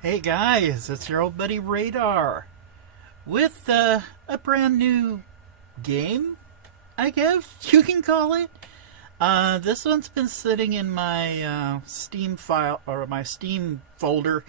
Hey guys, it's your old buddy Radar with a brand new game, I guess you can call it. This one's been sitting in my Steam file or my Steam folder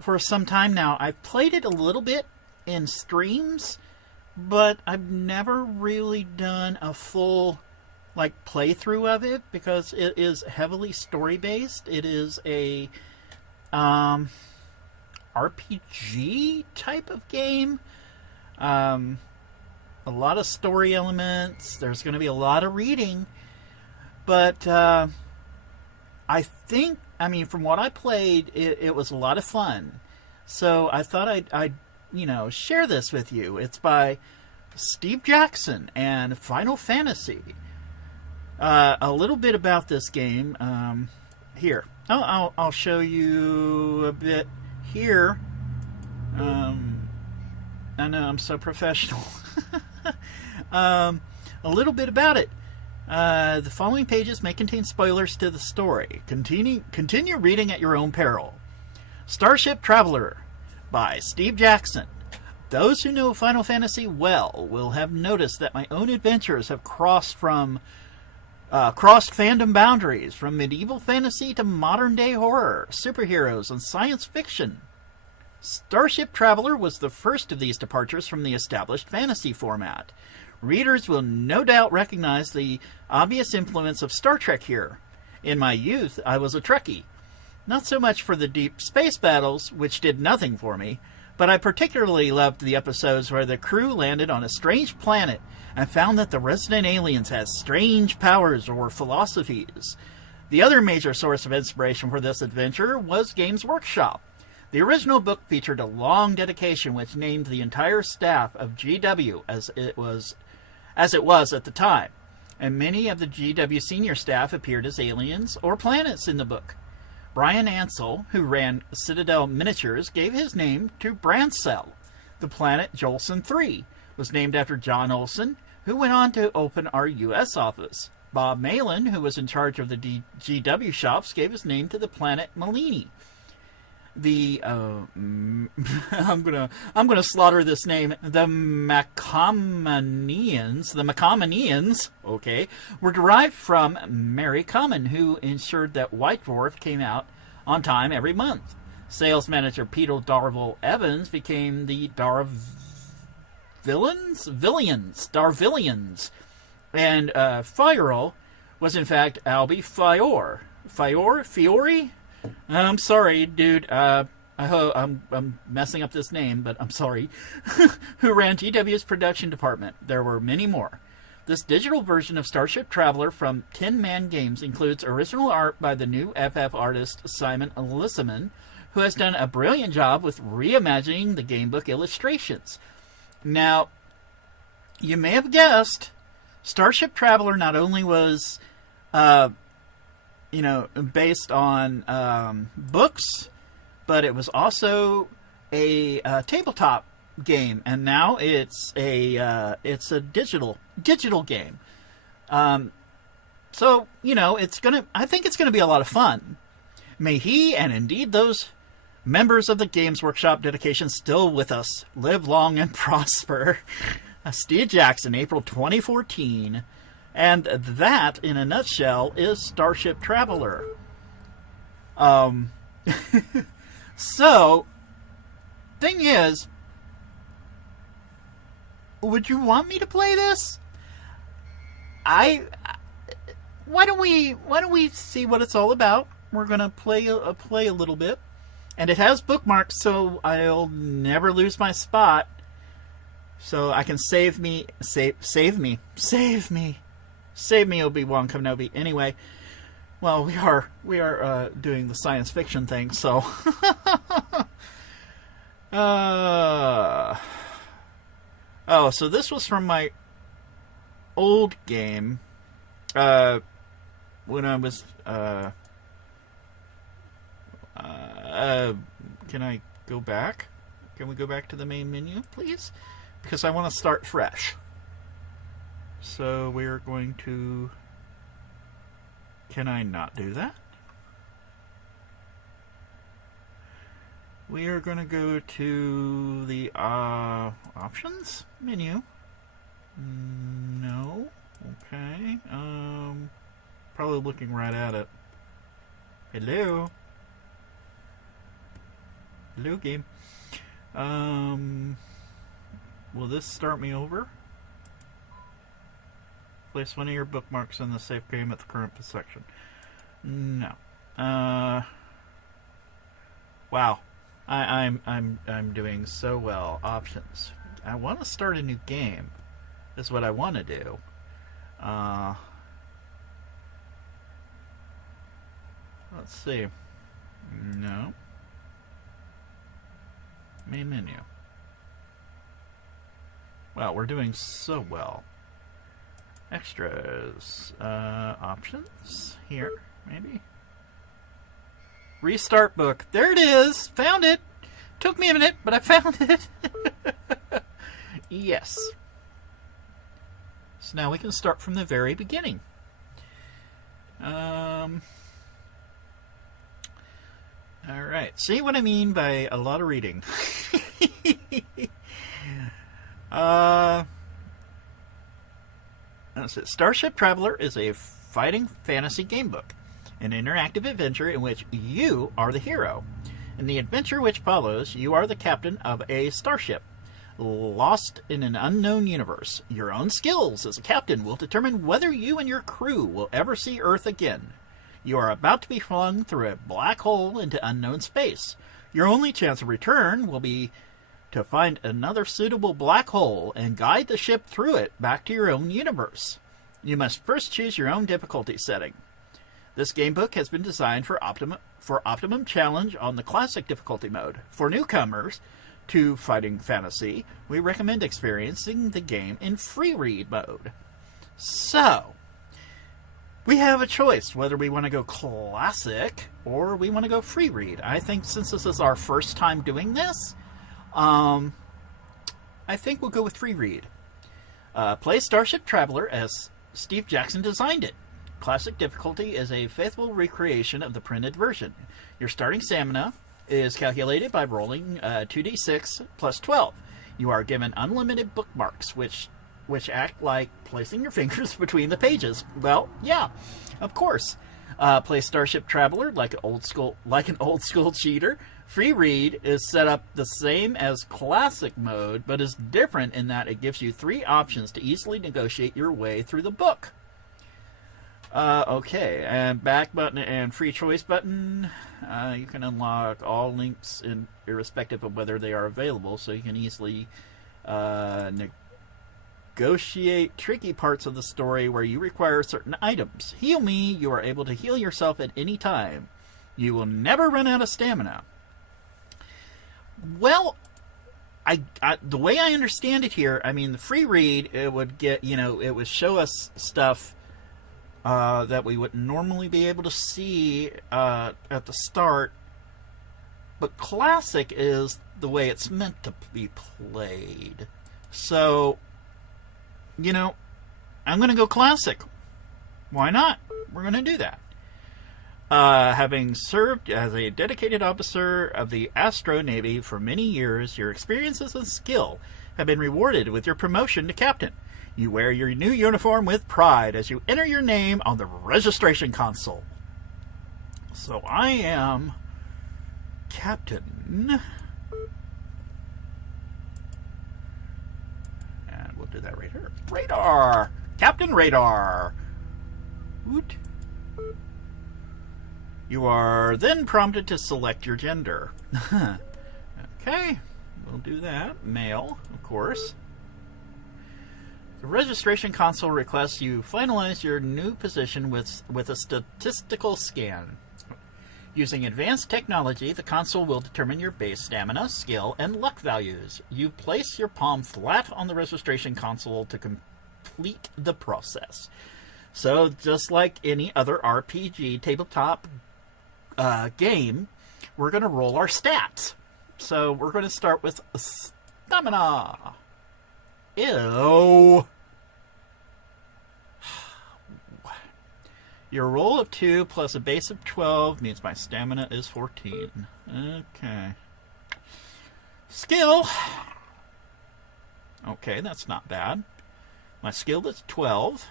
for some time now. I've played it a little bit in streams, but I've never really done a full playthrough of it because it is heavily story based. It is a um, RPG type of game. Um, a lot of story elements. There's going to be a lot of reading, but from what I played, it was a lot of fun. So I thought I'd share this with you. It's by Steve Jackson and Final Fantasy. A little bit about this game. Here, I'll show you a bit here. I know I'm so professional. A little bit about it. The following pages may contain spoilers to the story. Continue reading at your own peril. Starship Traveller by Steve Jackson. Those who know Final Fantasy well will have noticed that my own adventures have crossed fandom boundaries, from medieval fantasy to modern-day horror, superheroes, and science fiction. Starship Traveller was the first of these departures from the established fantasy format. Readers will no doubt recognize the obvious influence of Star Trek here. In my youth, I was a Trekkie. Not so much for the deep space battles, which did nothing for me, but I particularly loved the episodes where the crew landed on a strange planet and found that the resident aliens had strange powers or philosophies. The other major source of inspiration for this adventure was Games Workshop. The original book featured a long dedication which named the entire staff of GW as it was at the time, and many of the GW senior staff appeared as aliens or planets in the book. Brian Ansell, who ran Citadel Miniatures, gave his name to Brancel. The planet Jolson 3 was named after John Olson, who went on to open our U.S. office. Bob Malin, who was in charge of the GW shops, gave his name to the planet Malini. I'm gonna slaughter this name. The Macomanians, okay, were derived from Mary Common, who ensured that White Dwarf came out on time every month. Sales manager Peter Darville Evans became the Darvillians, and Fiorel was in fact Albie Fiore. I'm sorry, dude. I'm messing up this name, but I'm sorry. Who ran GW's production department. There were many more. This digital version of Starship Traveller from Tin Man Games includes original art by the new FF artist Simon Lissaman, who has done a brilliant job with reimagining the gamebook illustrations. Now, you may have guessed, Starship Traveller not only was based on books, but it was also a tabletop game, and now it's a digital game. So I think it's gonna be a lot of fun. May he, and indeed those members of the Games Workshop dedication still with us, live long and prosper. Steve Jackson, April 2014. And that, in a nutshell, is Starship Traveller. So, thing is, would you want me to play this? Why don't we see what it's all about? We're gonna play a little bit, and it has bookmarks, so I'll never lose my spot. So I can save me, Obi-Wan Kenobi. Anyway, well, we are doing the science fiction thing, so so this was from my old game when I was can I go back? Can we go back to the main menu, please? Because I want to start fresh. So we're going to... Can I not do that? we are going to go to the options menu. No. Okay. Probably looking right at it. Hello. Hello, game. Will this start me over? Place one of your bookmarks in the safe game at the current section. No. Wow. I'm doing so well. Options. I want to start a new game. Is what I want to do. Let's see. No. Main menu. Wow, we're doing so well. Extras. Options. Here, maybe. Restart book. There it is. Found it. Took me a minute, but I found it. Yes. So now we can start from the very beginning. Alright. See what I mean by a lot of reading. That's it. Starship Traveller is a fighting fantasy game book, an interactive adventure in which you are the hero. In the adventure which follows, you are the captain of a starship, lost in an unknown universe. Your own skills as a captain will determine whether you and your crew will ever see Earth again. You are about to be flung through a black hole into unknown space. Your only chance of return will be to find another suitable black hole and guide the ship through it back to your own universe. You must first choose your own difficulty setting. This gamebook has been designed for optimum challenge on the classic difficulty mode. For newcomers to fighting fantasy, we recommend experiencing the game in free read mode. So, we have a choice whether we want to go classic or we want to go free read. I think since this is our first time doing this, I think we'll go with free read. Play Starship Traveller as Steve Jackson designed it. Classic difficulty is a faithful recreation of the printed version. Your starting stamina is calculated by rolling 2d6 plus 12. You are given unlimited bookmarks, which act like placing your fingers between the pages. Well, yeah, of course. Play Starship Traveller like an old school cheater. Free read is set up the same as classic mode, but is different in that it gives you 3 options to easily negotiate your way through the book. Okay, and back button and free choice button. You can unlock all links irrespective of whether they are available, so you can easily negotiate tricky parts of the story where you require certain items. Heal me. You are able to heal yourself at any time. You will never run out of stamina. Well, the way I understand it here, I mean, the free read, it would show us stuff that we wouldn't normally be able to see at the start. But classic is the way it's meant to be played. So, I'm going to go classic. Why not? We're going to do that. Having served as a dedicated officer of the Astro Navy for many years, your experiences and skill have been rewarded with your promotion to captain. You wear your new uniform with pride as you enter your name on the registration console. So I am Captain. And we'll do that right here. Radar! Captain Radar! Woot. You are then prompted to select your gender. Okay, we'll do that. Male, of course. The registration console requests you finalize your new position with a statistical scan. Using advanced technology, the console will determine your base stamina, skill, and luck values. You place your palm flat on the registration console to complete the process. So, just like any other RPG tabletop game, we're going to roll our stats. So, we're going to start with stamina. Ew. Your roll of 2 plus a base of 12 means my stamina is 14. Okay. Skill. Okay, that's not bad. My skill is 12.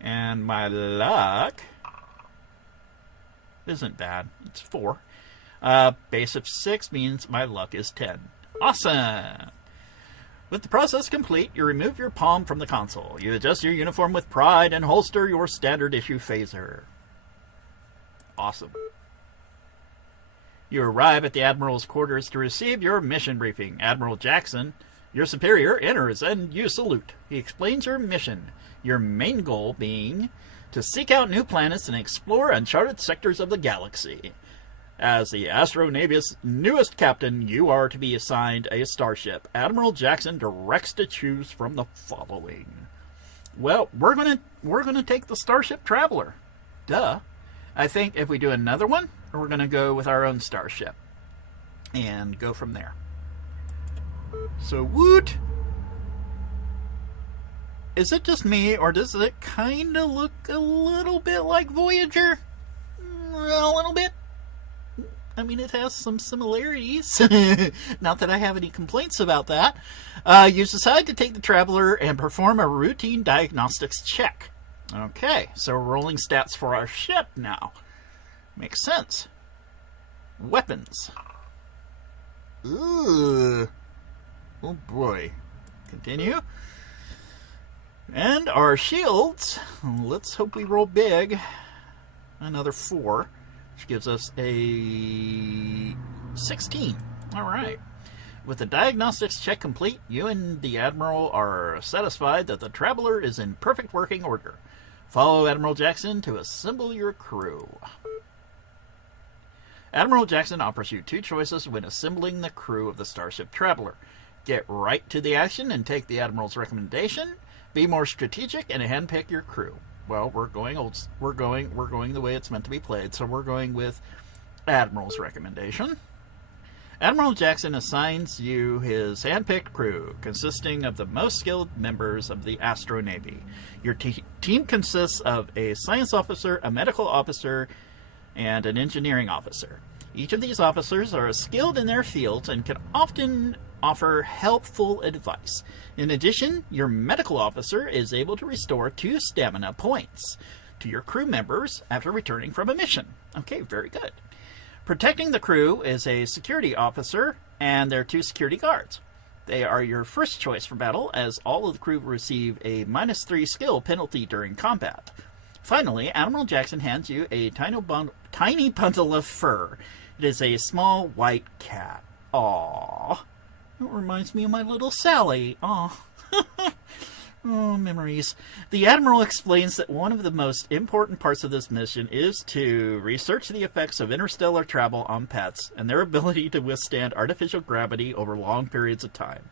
And my luck isn't bad. It's 4. Base of 6 means my luck is 10. Awesome! With the process complete, you remove your palm from the console. You adjust your uniform with pride and holster your standard issue phaser. Awesome. You arrive at the Admiral's quarters to receive your mission briefing. Admiral Jackson, your superior, enters and you salute. He explains your mission, your main goal being to seek out new planets and explore uncharted sectors of the galaxy. As the Astro Navy's newest captain, you are to be assigned a starship. Admiral Jackson directs to choose from the following. Well, we're gonna take the Starship Traveller. Duh. I think if we do another one, we're gonna go with our own starship and go from there. So, woot! Is it just me, or does it kind of look a little bit like Voyager? A little bit. I mean, it has some similarities. Not that I have any complaints about that. You decide to take the Traveller and perform a routine diagnostics check. Okay, so we're rolling stats for our ship now. Makes sense. Weapons. Ugh. Oh boy. Continue. And our shields. Let's hope we roll big. Another 4. Which gives us a 16. Alright. With the diagnostics check complete, you and the Admiral are satisfied that the Traveller is in perfect working order. Follow Admiral Jackson to assemble your crew. Admiral Jackson offers you 2 choices when assembling the crew of the Starship Traveller. Get right to the action and take the Admiral's recommendation. Be more strategic and handpick your crew. Well, we're going the way it's meant to be played, so we're going with Admiral's recommendation. Admiral Jackson assigns you his handpicked crew, consisting of the most skilled members of the Astro Navy. Your team consists of a science officer, a medical officer, and an engineering officer. Each of these officers are skilled in their fields and can often offer helpful advice. In addition, your medical officer is able to restore 2 stamina points to your crew members after returning from a mission. Okay, very good. Protecting the crew is a security officer and their 2 security guards. They are your first choice for battle, as all of the crew receive a -3 skill penalty during combat. Finally, Admiral Jackson hands you a tiny bundle of fur. It is a small white cat. Aww. It reminds me of my little Sally. Aww. Oh, memories. The Admiral explains that one of the most important parts of this mission is to research the effects of interstellar travel on pets and their ability to withstand artificial gravity over long periods of time.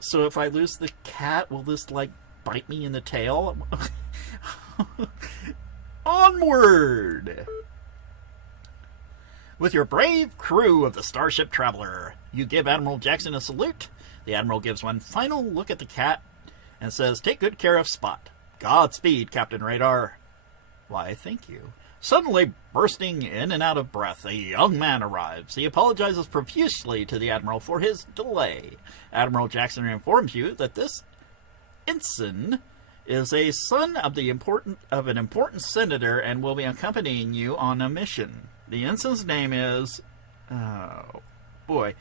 So if I lose the cat, will this, like, bite me in the tail? Onward! With your brave crew of the Starship Traveller, you give Admiral Jackson a salute. The Admiral gives one final look at the cat and says, "Take good care of Spot. Godspeed, Captain Radar." Why, thank you. Suddenly bursting in and out of breath, a young man arrives. He apologizes profusely to the Admiral for his delay. Admiral Jackson informs you that this ensign is a son of an important senator and will be accompanying you on a mission. The ensign's name is... oh, boy.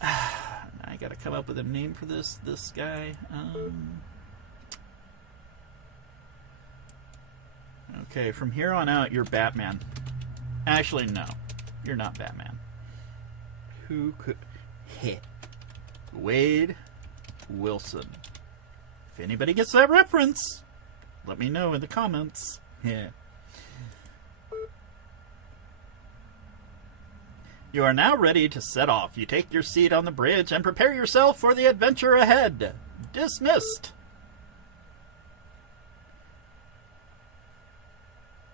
I gotta come up with a name for this guy. Okay, from here on out, you're Batman. Actually, no. You're not Batman. Who could... Wade Wilson. If anybody gets that reference, let me know in the comments. Yeah. You are now ready to set off. You take your seat on the bridge and prepare yourself for the adventure ahead. Dismissed.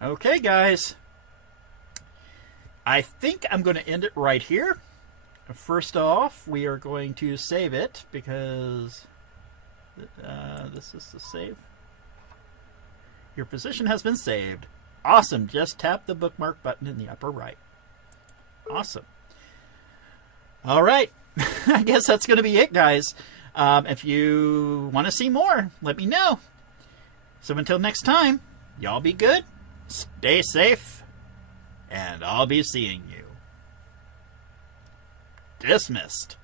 Okay, guys. I think I'm going to end it right here. First off, we are going to save it because this is the save. Your position has been saved. Awesome. Just tap the bookmark button in the upper right. Awesome. All right. I guess that's going to be it, guys. If you want to see more, let me know. So until next time, y'all be good, stay safe, and I'll be seeing you. Dismissed.